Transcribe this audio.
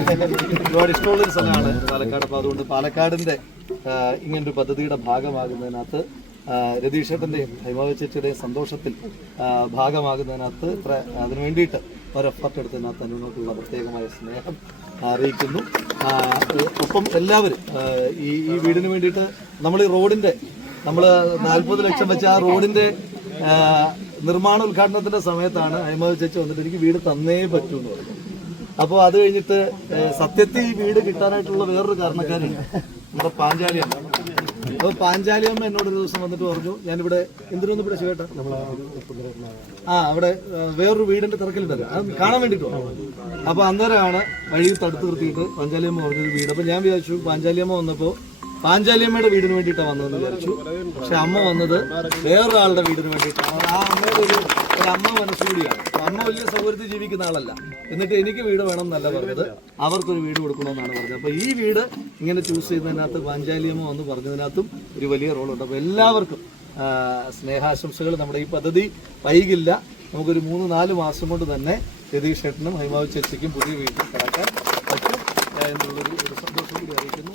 ഒരുപാട് ഇഷ്ടമുള്ളൊരു സ്ഥലമാണ് പാലക്കാട്. അപ്പോൾ അതുകൊണ്ട് പാലക്കാടിന്റെ ഇങ്ങനൊരു പദ്ധതിയുടെ ഭാഗമാകുന്നതിനകത്ത് രതീഷേട്ടന്റെയും ഹൈമാവ ചേച്ചിയുടെയും സന്തോഷത്തിൽ ഭാഗമാകുന്നതിനകത്ത് ഇത്ര അതിനു വേണ്ടിയിട്ട് ഒരു എടുത്തതിനകത്ത് അനുവിനോട്ടുള്ള പ്രത്യേകമായ സ്നേഹം അറിയിക്കുന്നു. ഒപ്പം എല്ലാവരും ഈ ഈ വീടിന് വേണ്ടിയിട്ട് നമ്മൾ ഈ റോഡിന്റെ നമ്മൾ നാൽപ്പത് ലക്ഷം വെച്ച ആ റോഡിന്റെ നിർമ്മാണ ഉദ്ഘാടനത്തിന്റെ സമയത്താണ് ഹൈമാവ് ചേച്ചി വന്നിട്ട് എനിക്ക് വീട് തന്നേ പറ്റൂ എന്ന് പറഞ്ഞു. അപ്പോൾ അത് കഴിഞ്ഞിട്ട് സത്യത്തിൽ ഈ വീട് കിട്ടാനായിട്ടുള്ള വേറൊരു കാരണക്കാരുണ്ട് നമ്മുടെ പാഞ്ചാലിയമ്മ അപ്പോൾ പാഞ്ചാലിയമ്മ എന്നോട് ഒരു ദിവസം വന്നിട്ട് പറഞ്ഞു ഞാനിവിടെ എന്തിനൊന്നും ഇവിടെ ശിവേട്ട? ആ അവിടെ വേറൊരു വീടിന്റെ തിരക്കിലുണ്ടല്ലോ. അത് കാണാൻ വേണ്ടിട്ട് വന്നു. അപ്പൊ അന്നേരമാണ് വഴി തടുത്ത് നിർത്തിയിട്ട് പാഞ്ചാലിയമ്മ പറഞ്ഞൊരു വീട്. അപ്പൊ ഞാൻ വിചാരിച്ചു പാഞ്ചാലിയമ്മ വന്നപ്പോ പാഞ്ചാലിയമ്മയുടെ വീടിന് വേണ്ടിയിട്ടാണ് വന്നതെന്ന് വിചാരിച്ചു. പക്ഷെ അമ്മ വന്നത് വേറൊരാളുടെ വീടിന് വേണ്ടിയിട്ടാണ്. ആ അമ്മയുടെ ഒരു ഒരു അമ്മ മനസ്സുകൂടിയാണ് അമ്മ വലിയ സൗകര്യത്തിൽ ജീവിക്കുന്ന ആളല്ല. എന്നിട്ട് എനിക്ക് വീട് വേണം എന്നല്ല പറഞ്ഞത്. അവർക്കൊരു വീട് കൊടുക്കണമെന്നാണ് പറഞ്ഞത്. അപ്പൊ ഈ വീട് ഇങ്ങനെ ചൂസ് ചെയ്യുന്നതിനകത്ത് പാഞ്ചാലിയമ്മ വന്ന് പറഞ്ഞതിനകത്തും ഒരു വലിയ റോളുണ്ട്. അപ്പൊ എല്ലാവർക്കും സ്നേഹാശംസകൾ നമ്മുടെ ഈ പദ്ധതി വൈകില്ല. നമുക്കൊരു മൂന്ന് നാല് മാസം കൊണ്ട് തന്നെ രതീഷ് ചേട്ടനും ഹൈമാവ് ചേച്ചിക്കും പുതിയ വീട്ടിൽ കിടക്കാൻ പറ്റും. എന്നുള്ളൊരു സന്തോഷം കൂടി അറിയിക്കുന്നു.